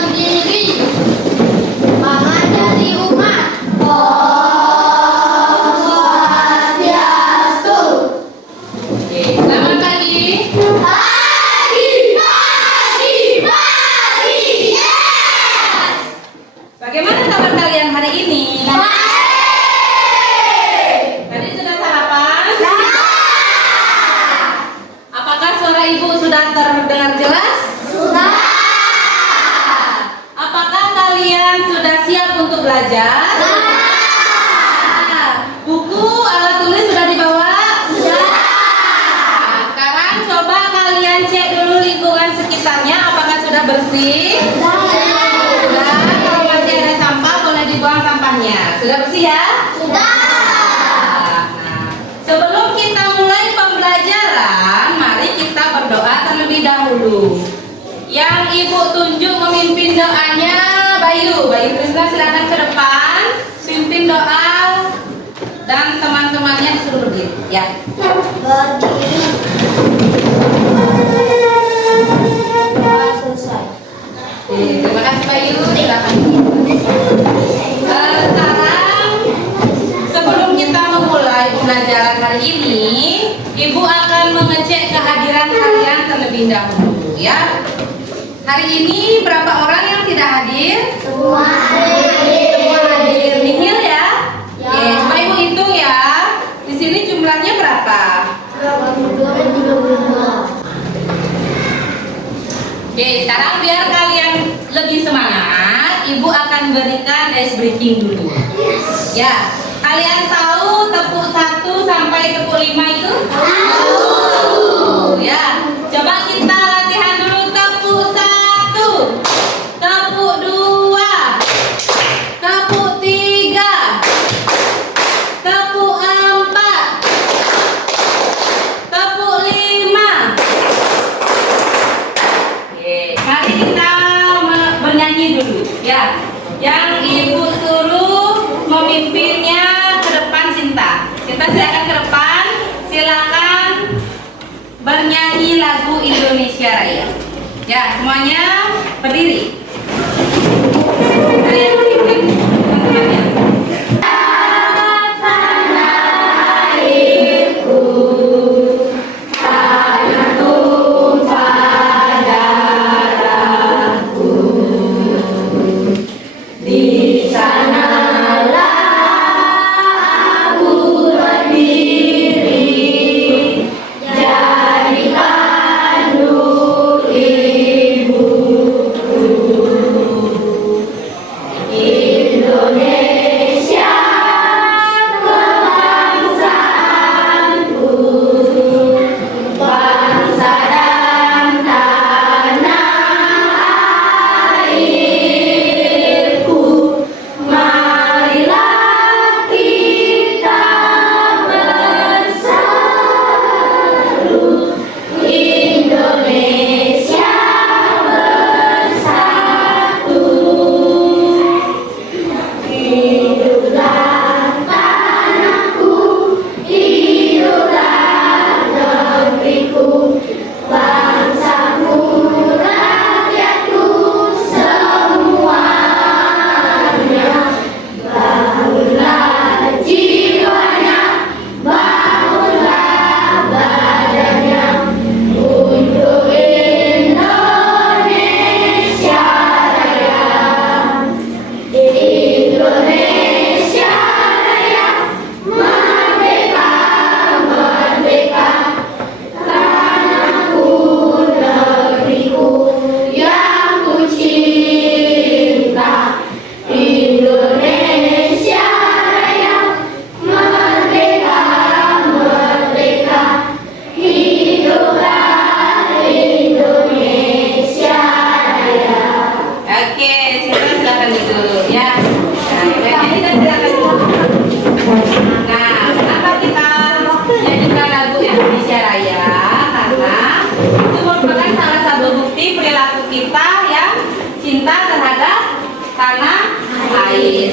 berdiri, mengajari umat. Om Swastiastu. Oke, selamat pagi. Pagi, pagi, pagi, yes. Bagaimana kabar kalian hari ini? Baik. Tadi sudah sarapan? Sudah. Apakah suara ibu sudah terdengar jelas? Sudah. Apakah kalian sudah siap untuk belajar? Sudah. Buku, alat tulis sudah dibawa? Sudah. Nah, sekarang coba kalian cek dulu lingkungan sekitarnya apakah sudah bersih? Sudah. Kalau masih ada sampah boleh dibuang sampahnya. Sudah bersih ya? Sudah. Nah, sebelum kita mulai pembelajaran, mari kita berdoa terlebih dahulu. Yang ibu tunjuk memimpin doanya Bayu Krisna, silakan ke depan, pimpin doa dan teman-temannya disuruh berdiri. Ya. Berdiri. Selesai. Terima kasih Bayu. Silakan. Sekarang sebelum kita memulai pembelajaran hari ini, ibu akan mengecek kehadiran kalian terlebih dahulu ya. Hari ini berapa orang yang tidak hadir? Semua hadir. Semua hadir. Nihil ya? Ya. Oke, coba ibu hitung ya. Di sini jumlahnya berapa? 32. Oke, sekarang biar kalian lebih semangat, ibu akan berikan ice breaking dulu. Ya, kalian tahu tepuk 1 sampai tepuk 5 itu? Tahu. Ya, coba kita latihan dulu. Tepuk 1, tepuk 2, tepuk 3, tepuk 4, tepuk 5. Oke, mari kita bernyanyi dulu ya. Yang ibu suruh memimpinnya ke depan Cinta. Cinta silakan ke depan. Silakan bernyanyi lagu Indonesia Raya. Ya, semuanya berdiri. Kalian memimpin teman-temannya.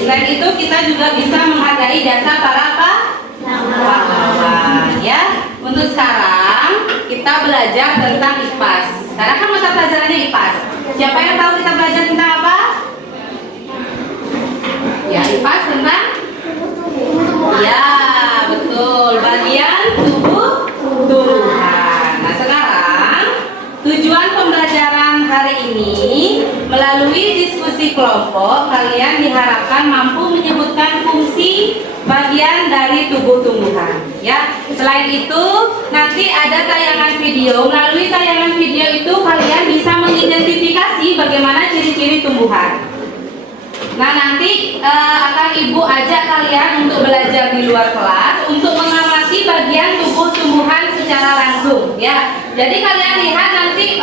Selain itu kita juga bisa menghargai jasa para pahlawan ya. Untuk sekarang kita belajar tentang IPAS. Sekarang kan mata pelajarannya IPAS. Siapa yang tahu kita belajar tentang apa? Ya, IPAS tentang? Ya, betul. Bagian tubuh tumbuhan. Nah, sekarang tujuan pembelajaran hari ini melalui diskusi kelompok kalian diharapkan mampu menyebutkan fungsi bagian dari tubuh tumbuhan. Ya, selain itu nanti ada tayangan video. Melalui tayangan video itu kalian bisa mengidentifikasi bagaimana ciri-ciri tumbuhan. Nah, nanti akan ibu ajak kalian untuk belajar di luar kelas untuk mengamati bagian tubuh tumbuhan secara langsung, ya. Jadi kalian lihat nanti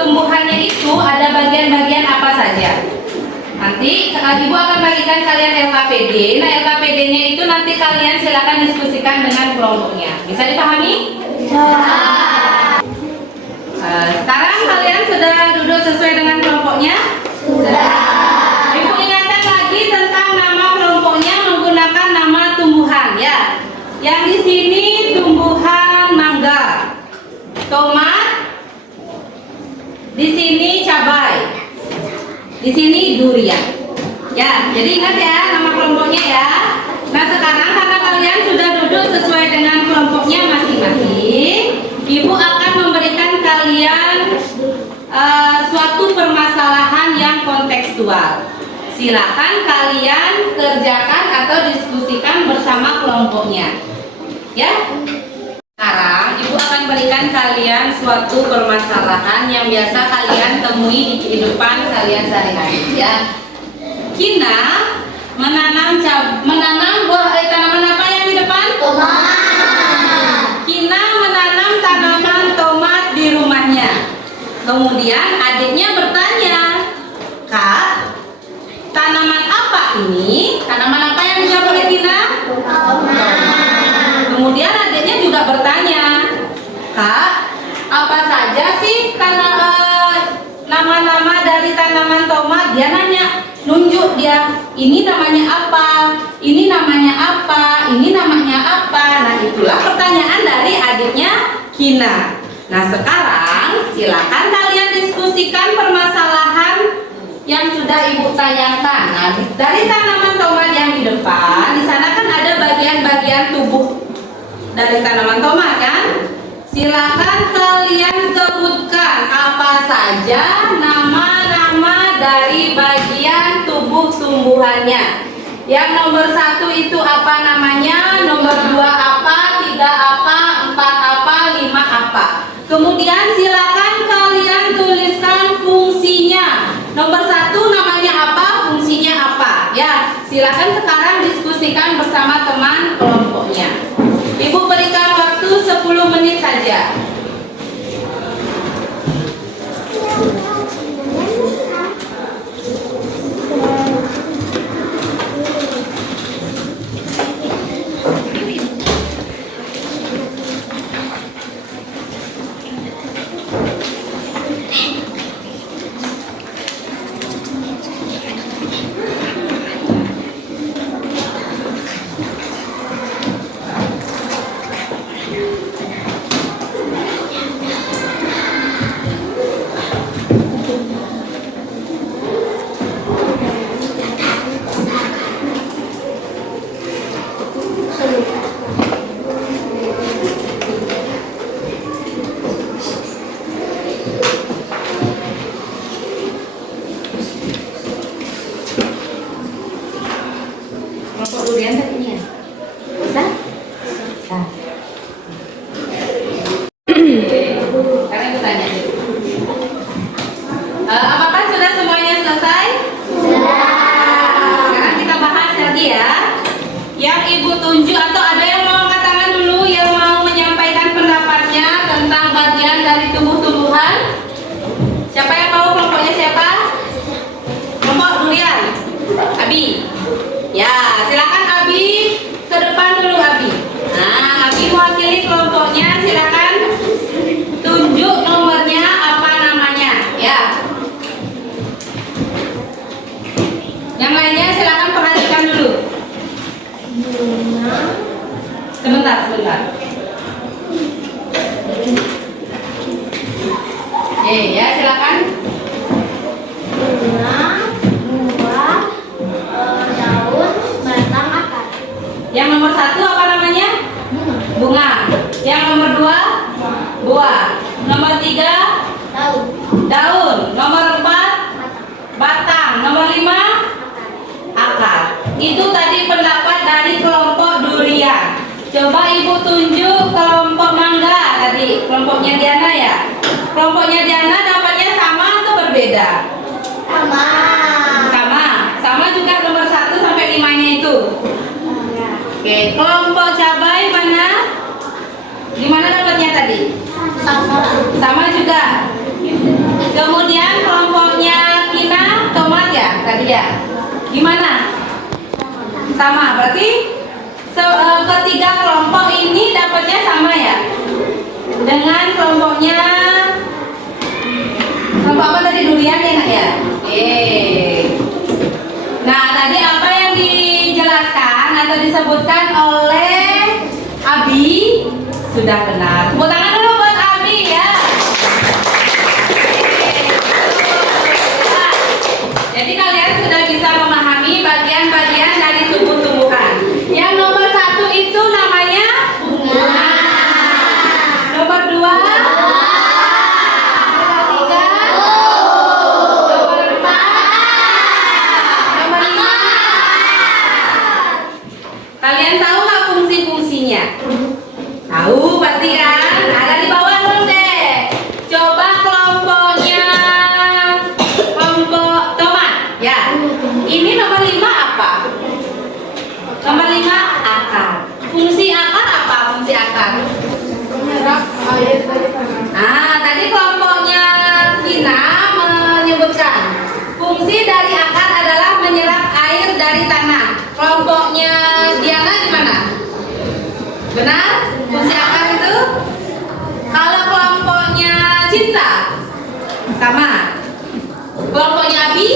tumbuhannya itu ada bagian-bagian apa saja. Nanti ibu akan bagikan kalian LKPD. Nah, LKPD-nya itu nanti kalian silakan diskusikan dengan kelompoknya. Bisa dipahami? Sekarang kalian sudah duduk sesuai dengan kelompoknya? Sudah. Ibu ingatkan lagi tentang nama kelompoknya menggunakan nama tumbuhan, ya. Yang di sini tumbuhan mangga, tomat, di sini cabai, di sini durian. Ya, jadi ingat ya nama kelompoknya ya. Nah, sekarang karena kalian sudah duduk sesuai dengan kelompoknya masing-masing, ibu akan memberikan kalian suatu permasalahan yang kontekstual. Silakan kalian kerjakan atau diskusikan bersama kelompoknya. Ya. Sekarang ibu akan berikan kalian suatu permasalahan yang biasa kalian temui di kehidupan kalian sehari-hari. Ya. Kina menanam buah tanaman apa yang di depan? Tomat. Kina menanam tanaman tomat di rumahnya. Kemudian adiknya bertanya, Kak, tanaman apa ini? Tanaman apa yang dijawab oleh Kina? Kemudian adiknya juga bertanya, Kak, apa saja sih nama-nama dari tanaman tomat? Dia nanya, nunjuk dia, ini namanya apa? Ini namanya apa? Ini namanya apa? Nah, itulah pertanyaan dari adiknya Kina. Nah, sekarang silakan kalian diskusikan permasalahan yang sudah ibu tayangkan. Nah, dari tanaman tomat yang di depan, di sana kan ada bagian-bagian tubuh dari tanaman tomat kan? Silakan kalian sebutkan apa saja nama-nama dari bagian tubuh tumbuhannya. Yang nomor 1 itu apa namanya? Nomor 2 apa? 3 apa? 4 apa? 5 apa? Kemudian silakan kalian tuliskan fungsinya. Nomor 1 namanya apa? Fungsinya apa? Ya, silakan sekarang diskusikan bersama teman kelompoknya. Ibu berikan waktu 10 menit saja. daun. Nomor 4 batang. Nomor 5 akar. Itu tadi pendapat dari kelompok durian. Coba ibu tunjuk kelompok mangga tadi. Kelompoknya Diana ya. Kelompoknya Diana dapatnya sama atau berbeda? Sama. Sama. Sama juga nomor 1 sampai 5-nya itu. Oke, kelompok cabai mana? Gimana dapatnya tadi? Sama. Sama juga. Kemudian kelompoknya Kina tomat ya tadi ya. Gimana? Sama. Berarti ketiga kelompok ini dapatnya sama ya. Dengan kelompoknya kelompok apa tadi, durian ya nak ya? Oke. Nah, tadi apa yang dijelaskan atau disebutkan oleh Abi sudah benar. Tepuk tangan dulu buat Abi ya. Jadi kalian sudah bisa memahami bagian-bagian dari tumbuh-tumbuhan. Yang nomor 1 itu namanya bunga. Nomor 2 nomor 3 nomor 4 nomor 5. Kalian tahu nggak fungsi-fungsinya? Tahu pasti kan? Ada di bawah dulu deh. Coba kelompoknya kelompok tomat ya. Ini nomor 5 apa? Nomor 5 akar. Fungsi akar apa? Fungsi akar? Menyerap air dari tanah. Nah, tadi kelompoknya Kina menyebutkan fungsi dari akar adalah menyerap air dari tanah. Kelompoknya Diana gimana? Benar? Fungsi akar itu? Kalau kelompoknya Cinta? Sama. Kelompoknya Abi?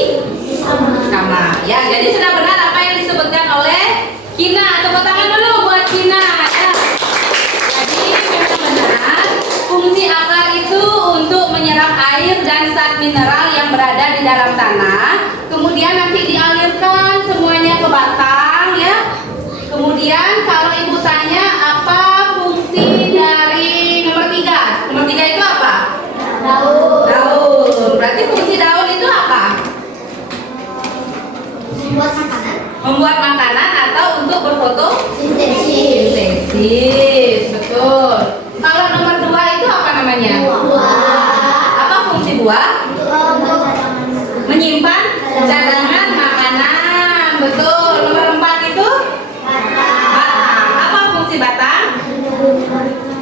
Sama. Ya, jadi sudah benar apa yang disebutkan oleh Kina. Tepuk tangan dulu buat Kina ya. Jadi memang benar fungsi akar itu untuk menyerap air dan zat mineral yang berada di dalam tanah. Kemudian nanti dialirkan semuanya ke batang ya. Kemudian kalau ibu tanya apa fungsi dari nomor 3? Nomor 3 itu apa? Daun. Daun. Berarti fungsi daun itu apa? Membuat makanan. Membuat makanan atau untuk Sintesis. sintesis. Betul. Kalau nomor 2 itu apa namanya? Buah. Apa fungsi buah? Untuk Menyimpan cadangan makanan. Betul. Nomor 4 itu batang. Apa fungsi batang?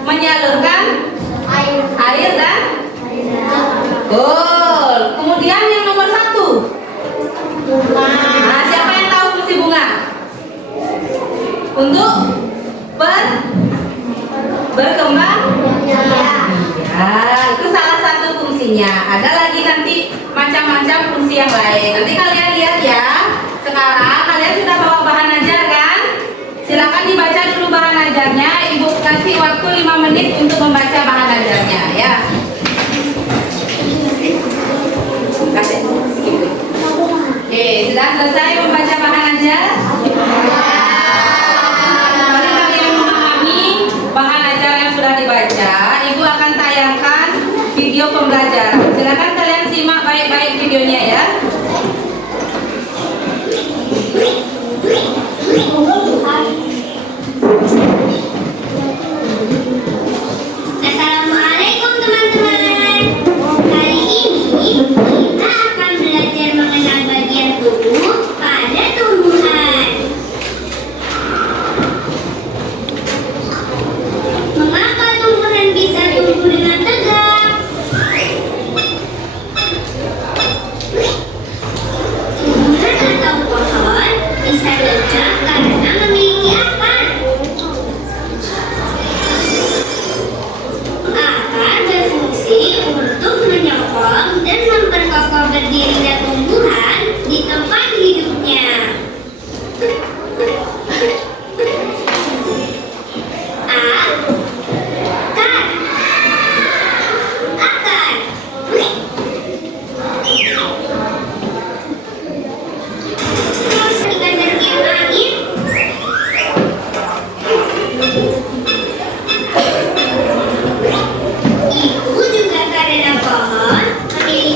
Menyalurkan air dan betul. Kemudian yang nomor 1. Nah, siapa yang tahu fungsi bunga? Untuk berkembang. Ya, itu salah satu fungsinya. Ada lagi nanti macam-macam fungsi yang lain. Nanti kalian lihat ya. Sekarang kalian sudah bawa bahan ajar kan? Silakan dibaca dulu bahan ajarnya. Ibu kasih waktu 5 menit untuk membaca bahan ajarnya ya. Kasih. Oke, sudah selesai membaca bahan ajar? Mari kalian memahami bahan ajar yang sudah dibaca. Ibu akan tayangkan video pembelajaran. Silakan kalian simak baik-baik videonya ya. Assalamualaikum teman-teman. Hari ini kita akan belajar mengenal bagian tubuh pada tumbuhan. Mengapa tumbuhan bisa tumbuh dengan tegak? Tumbuhan atau pohon bisa tegak karena memiliki akar. Akar berfungsi untuk menyokong dan memperkokoh berdirinya tumbuhan di tempat hidupnya. Akar. Akar. Terus kita tertiup angin. Itu juga karena pohon memiliki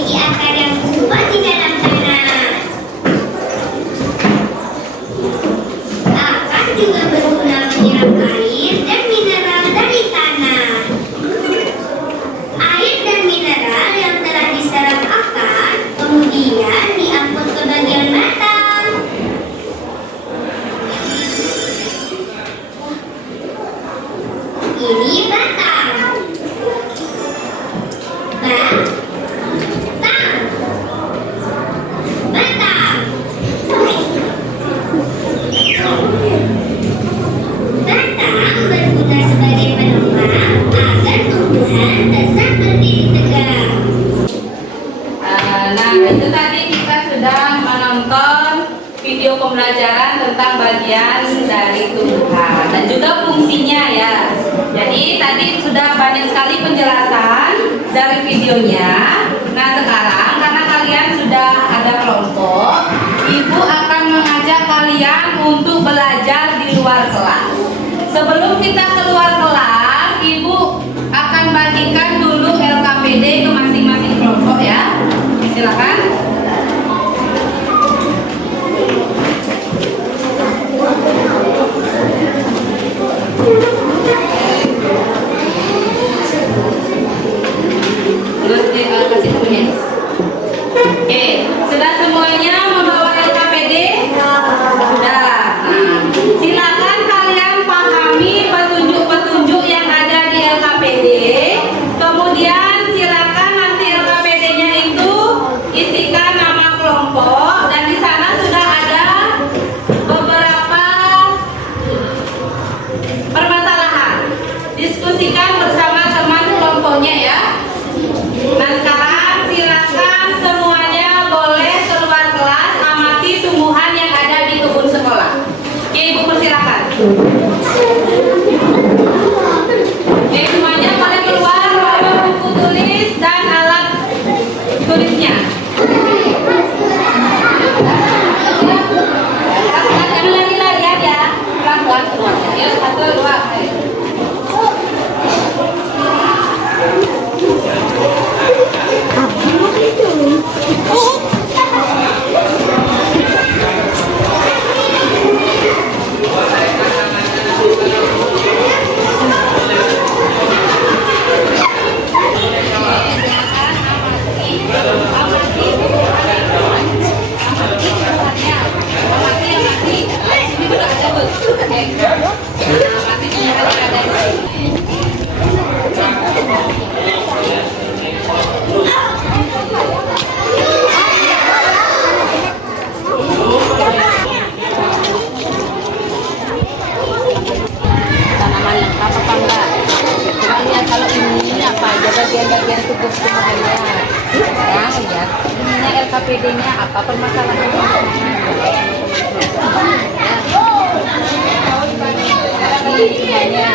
pembelajaran tentang bagian dari tumbuhan dan juga fungsinya ya. Jadi tadi sudah banyak sekali penjelasan dari videonya. Nah sekarang karena kalian sudah ada kelompok, Ibu akan mengajak kalian untuk belajar di luar kelas. Sebelum kita keluar kelas, Ibu akan bagikan dulu LKPD ke masing-masing kelompok ya. Silakan. Terus kasih tulis. Oke, sudah semuanya membawa LKPD? Sudah. Nah, silakan kalian pahami petunjuk-petunjuk yang ada di LKPD. Kemudian silakan nanti LKPD-nya itu isikan nama kelompok dan di sana sudah ada beberapa permasalahan. Diskusikan bersama teman kelompoknya ya. Nah sekarang silakan semuanya boleh keluar kelas amati tumbuhan yang ada di kebun sekolah. Oke, Ibu persilakan. Oke, semuanya boleh keluar bawa buku tulis dan alat tulisnya. Jangan lari-larian ya, pelan-pelan semuanya. Yuk, 1, 2, ayo. Tanaman lengkap apa enggak? Coba lihat kalau ini apa aja bagian-bagian tubuh tumbuhannya. Ya, lihat ininya LKPD-nya apa permasalahannya. Semuanya.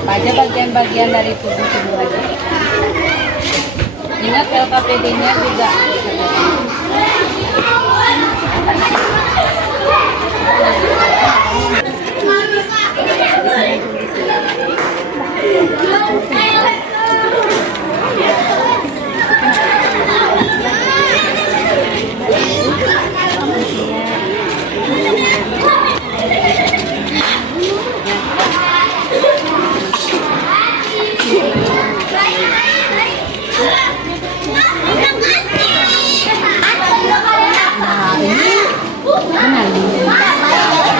Apa aja bagian-bagian dari tubuh tumbuhannya. Ingat LKPD-nya juga.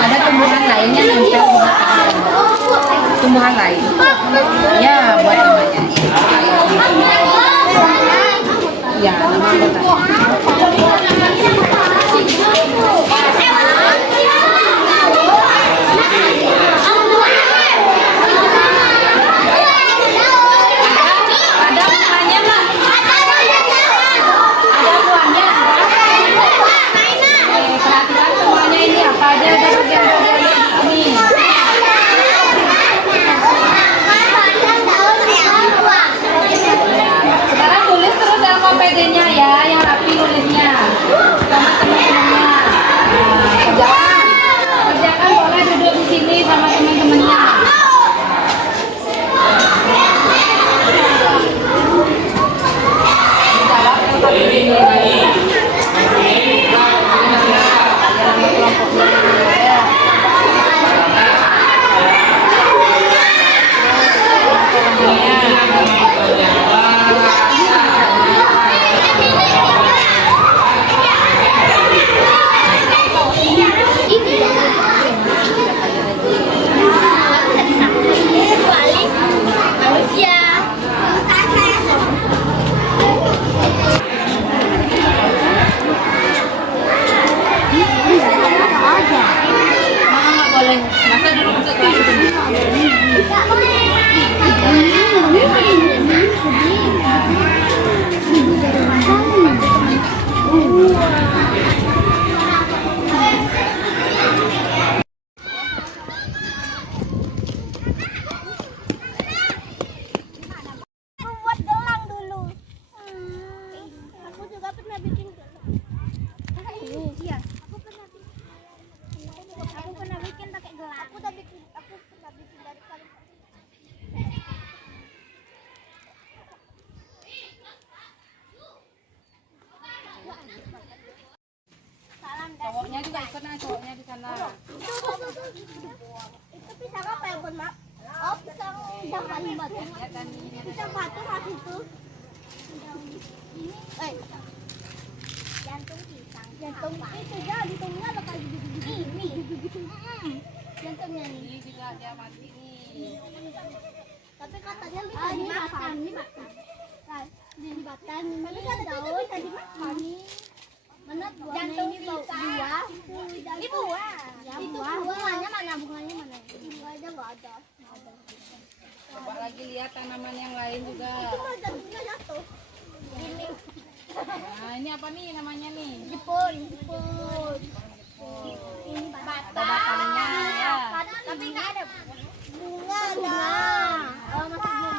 Ada tumbuhan lainnya nempel tumbuhan lain ya buat namanya ya nama LKPD-nya ya, yang rapi nulisnya sama teman-temannya. Kerjakan boleh duduk di sini sama teman-temannya. Jawab LKPD-nya. Masa dulu masuk kelas Diana. Itu pisang apa ya, Bun, Mak? Oh, pisang kalimat. Lihat kan ini ada. Pisang batu kasih itu. Ini, jantung pisang. Jantung itu jantungnya lo kayak gini. Jantungnya nih. Ini juga dia mati nih. Tapi katanya bisa dimakan. Ini dimakan. Tapi katanya bisa dimakan. Mana jantung ini buah. Ini buah. Ya, itu bunganya mana? Bunganya mana? Bunganya nggak ada. Coba lagi lihat tanaman yang lain juga. Itu mah jantungnya jatuh. Ini Nah, ini apa nih namanya nih? Jepun. Ini Ada batangnya ya. Tapi nggak ada bunga. Oh, maksudnya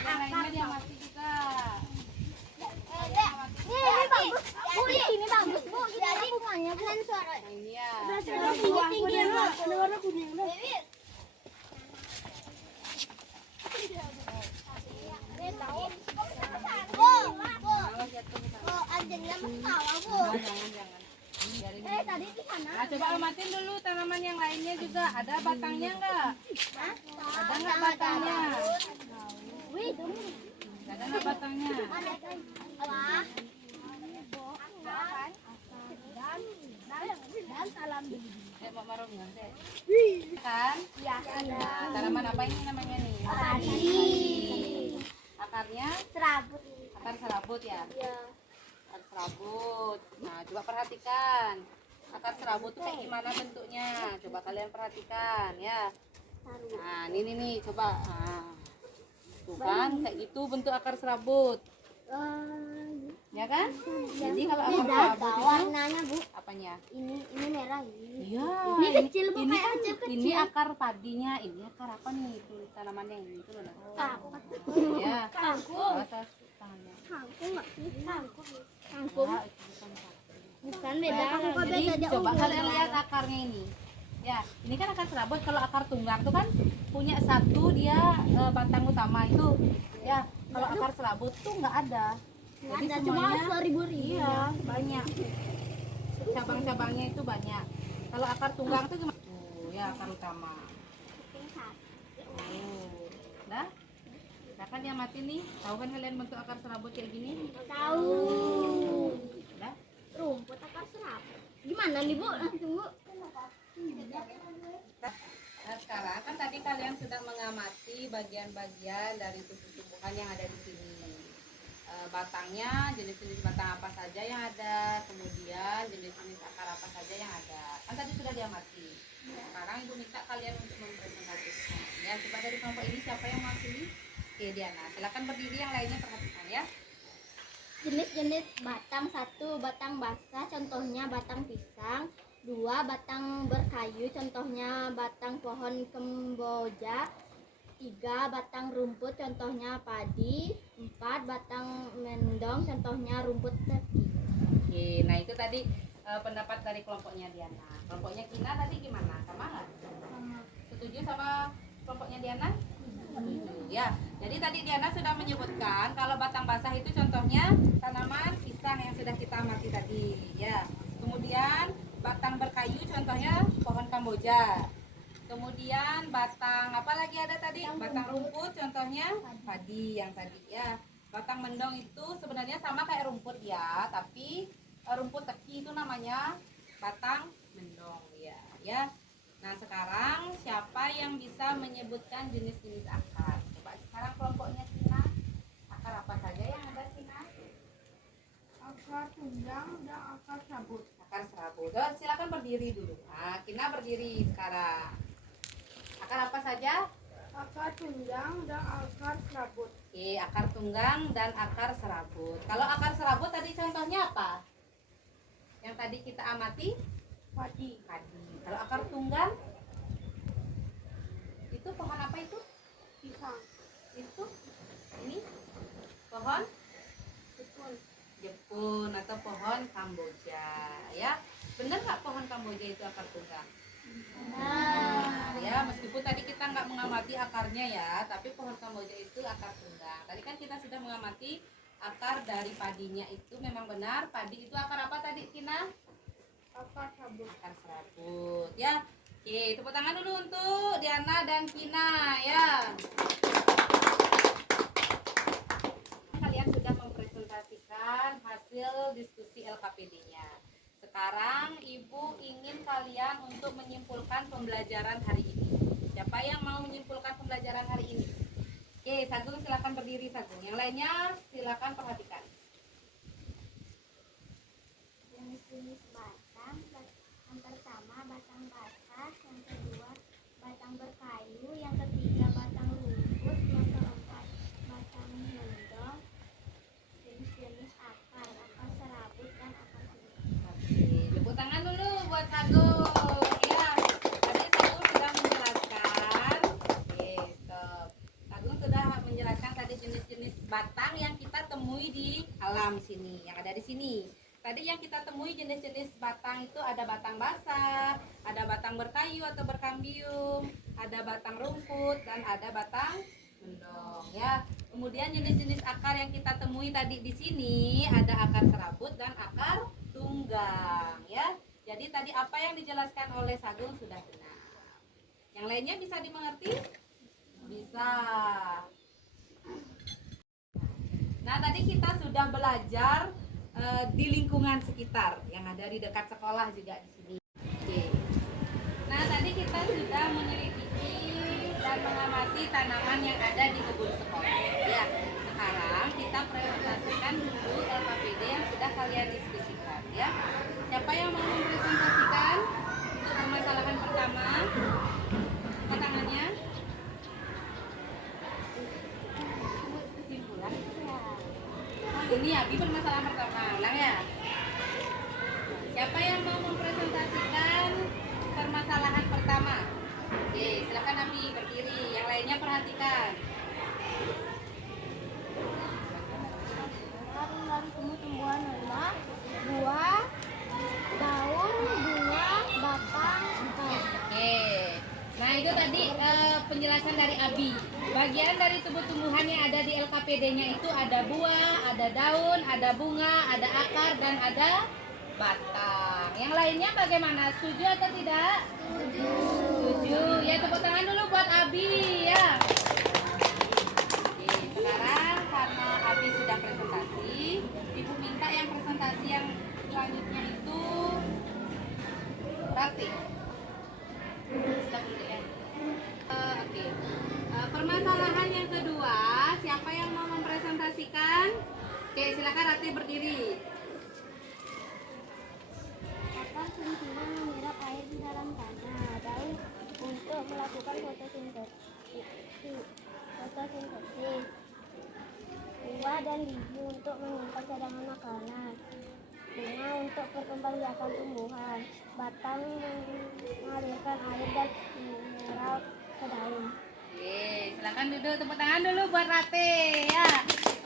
Yang lainnya dia mati juga. ini bagus. Bu, ini bagus, Bu. Ini ada bunganya, Bu. Suara. Nah, ini ya. Tinggi ya, Bu. Warna kuning. Bu, anjingnya ketawa, Bu. Jangan. Biarin. Tadi di sana. Nah, coba amatin dulu tanaman yang lainnya juga. Ada batangnya enggak? Ada enggak batangnya? Wih, Ada enggak batangnya? apa? Dan salam. Mau marung nggak, Dek? Kan? Ya, Nah, tanaman apa ini namanya nih? Padi. Akarnya Serabut. akar serabut ya? Ya. Akar serabut. Nah, coba perhatikan. Akar serabut tuh kayak gimana bentuknya? Coba kalian perhatikan ya. Nah, ini nih, coba. Nah, tuh kan, kayak gitu bentuk akar serabut. Ya kan? Jadi kalau akar Beda serabut itu warnanya, Bu. apanya? Ini merah ini. Iya. Ini kecil, Bu, Ini kayak kan, kecil-kecil. ini akar padinya. Ini akar apa nih? Itu tanamannya ini itu loh. Ya. Kangkung. Masa tangannya. Kangkung nggak sih? Kangkung. Ya, itu bukan akar. Bukan beda. Jadi coba kalian lihat akarnya ini. Ya, ini kan akar serabut. Kalau akar tunggang tuh kan punya satu dia batang utama itu. Ya, kalau akar serabut tuh nggak ada. Jadi Ada cuma semuanya ribu-ribu. iya banyak. Cabang-cabangnya itu banyak. Kalau akar tunggang tuh cuma ya akar utama. Dah? Nah kan yang mati nih. Tahu kan kalian bentuk akar serabut kayak gini? Tahu. Dah? Rumput akar serabut. Gimana nih, Bu? Langsung, Bu. Nah sekarang kan tadi kalian sudah mengamati bagian-bagian dari tumbuh-tumbuhan yang ada di sini. Batangnya, jenis-jenis batang apa saja yang ada, kemudian jenis-jenis akar apa saja yang ada. Kan tadi sudah diamati. Sekarang Ibu minta kalian untuk mempresentasikan. Ya, coba dari kelompok ini siapa yang mewakili? Oke, Diana. Silakan berdiri, yang lainnya perhatikan ya. Jenis-jenis batang: 1 batang basah, contohnya batang pisang. 2 batang berkayu, contohnya batang pohon kemboja. 3 batang rumput, contohnya padi. 4 batang mendong, contohnya rumput teki. Oke, nah itu tadi pendapat dari kelompoknya Diana. Kelompoknya Kina tadi gimana? Sama nggak? Setuju sama kelompoknya Diana? Setuju. Ya, jadi tadi Diana sudah menyebutkan kalau batang basah itu contohnya tanaman pisang yang sudah kita amati tadi. Ya, kemudian batang berkayu contohnya pohon kamboja. Kemudian batang apa lagi ada tadi? Batang rumput contohnya padi yang tadi ya. Batang mendong itu sebenarnya sama kayak rumput ya, tapi rumput teki itu namanya batang mendong ya. Ya. Nah, sekarang siapa yang bisa menyebutkan jenis-jenis akar? Coba sekarang kelompoknya Cina. Akar apa saja yang ada Cina? Akar tunggang dan akar sabut. Akar serabut. Oh, silakan berdiri dulu. Nah, Kina berdiri sekarang. Akar apa saja? Akar tunggang dan akar serabut. Oke, akar tunggang dan akar serabut. Kalau akar serabut tadi contohnya apa? Yang tadi kita amati? Padi. Padi. Kalau akar tunggang? Itu pohon apa itu? Pisang. Itu? Ini? Pohon? Jepun. Jepun atau pohon Kamboja ya. Benar nggak pohon Kamboja itu akar tunggang? Nah, ya meskipun tadi kita nggak mengamati akarnya ya, tapi pohon Kamboja itu akar tunggang. Tadi kan kita sudah mengamati akar dari padinya itu memang benar. Padi itu akar apa tadi Kina? Akar sabut. Akar serabut ya. Oke, tepuk tangan dulu untuk Diana dan Kina ya. Kalian sudah mempresentasikan hasil diskusi LKPD-nya. Sekarang Ibu ingin kalian untuk menyimpulkan pembelajaran hari ini. Siapa yang mau menyimpulkan pembelajaran hari ini? Oke, Sagung silakan berdiri Sagung. Yang lainnya silakan perhatikan. Jenis-jenis batang, yang pertama batang basah, yang kedua batang berkayu, yang ketiga batang rumput, yang keempat batang mendong, jenis-jenis akar serabut dan akar tunggang. Oke, tepuk tangan dulu buat Sagung. Ya, tadi Sagung sudah menjelaskan. Oke, stop. Sagung sudah menjelaskan tadi jenis-jenis batang yang kita temui di alam sini, yang ada di sini. Tadi yang kita temui jenis-jenis batang itu ada batang basah, ada batang berkayu atau berkambium, ada batang rumput, dan ada batang mendong ya. Kemudian jenis-jenis akar yang kita temui tadi di sini ada akar serabut dan akar tunggang ya. Jadi tadi apa yang dijelaskan oleh Sagung sudah benar. Yang lainnya bisa dimengerti? Bisa. Nah, tadi kita sudah belajar di lingkungan sekitar yang ada di dekat sekolah juga di sini. Oke. Nah, tadi kita sudah menyelidiki dan mengamati tanaman yang ada di kebun sekolah. Ya, sekarang kita presentasikan dulu LKPD yang sudah kalian diskusikan. Ya, siapa yang mau mempresentasikan untuk permasalahan pertama? Apa tangannya? Kesimpulan. Ini Abi permasalahan pertama, ulang ya. Siapa yang mau mempresentasikan permasalahan pertama? Oke, silakan Abi berdiri. Yang lainnya perhatikan. Dari tumbuh-tumbuhan adalah buah, daun, bunga, batang, akar. Oke. Nah, itu tadi penjelasan dari Abi. Bagian dari tumbuh-tumbuhan yang ada di LKPD-nya itu ada buah, ada daun, ada bunga, ada akar, dan ada batang. Yang lainnya bagaimana? Setuju atau tidak? Setuju. Ya, tepuk tangan dulu buat Abi ya. Oke, sekarang karena Abi sudah presentasi, Ibu minta yang presentasi yang selanjutnya itu praktik. Sudah boleh ya? Oke. Permasalahan yang kedua, siapa yang mau mempresentasikan? Oke, silakan Rati berdiri. Akar fungsinya menyerap air di dalam tanah. Daun untuk melakukan fotosintesis. Buah dan biji untuk menyimpan cadangan makanan. Bunga untuk perkembangbiakan tumbuhan. Batang mengalirkan air dan mineral ke daun. Oke, silakan duduk. Tepuk tangan dulu buat Rati ya.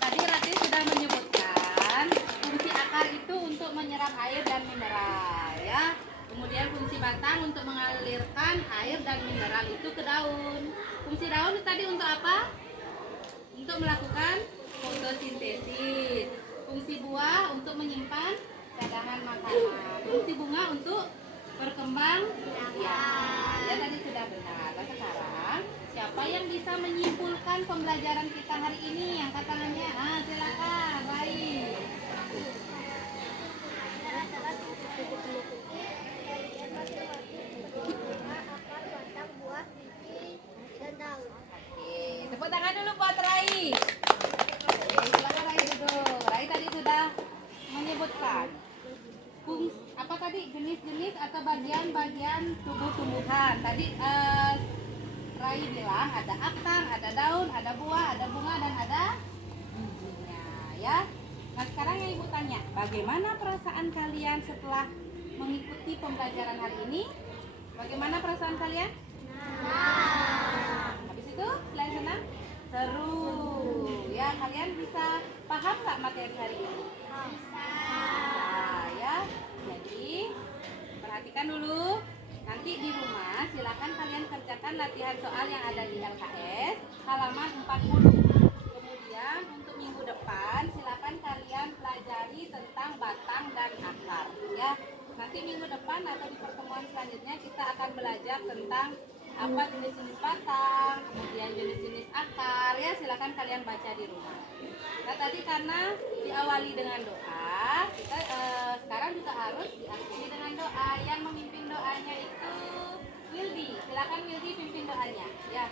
Tadi Rati sudah menyebutkan fungsi akar itu untuk menyerap air dan mineral ya. Kemudian fungsi batang untuk mengalirkan air dan mineral itu ke daun. Fungsi daun tadi untuk apa? Untuk melakukan fotosintesis. Fungsi buah untuk menyimpan cadangan makanan. Fungsi bunga untuk berkembang biak. Ya, tadi sudah benar. Nah, sekarang siapa yang bisa menyimpulkan pembelajaran kita hari ini? Angkat tangannya. Silakan, baik. Akar, batang, buah, biji, dan daun. Oke, tepuk tangan dulu buat Rai. Oke, silakan Rai duduk. Rai tadi sudah menyebutkan apa tadi jenis-jenis atau bagian-bagian tubuh tumbuhan. Tadi Rai bilang ada akar, ada daun, ada buah, ada bunga, dan ada bijinya ya. Nah, sekarang yang Ibu tanya, bagaimana perasaan kalian setelah mengikuti pembelajaran hari ini? Bagaimana perasaan kalian? Habis itu selain senang, seru ya. Kalian bisa paham nggak materi hari ini? Bisa ya. Jadi perhatikan dulu. Nanti di rumah silakan kalian kerjakan latihan soal yang ada di LKS halaman 40. Kemudian untuk minggu depan silakan kalian pelajari tentang batang dan akar ya. Nanti minggu depan atau di pertemuan selanjutnya kita akan belajar tentang apa jenis-jenis batang, kemudian jenis-jenis akar. Ya, silakan kalian baca di rumah. Nah, tadi karena diawali dengan doa, kita sekarang juga harus diakhiri dengan doa. Yang memimpin doanya itu Wildi. Silakan Wildi pimpin doanya. Ya.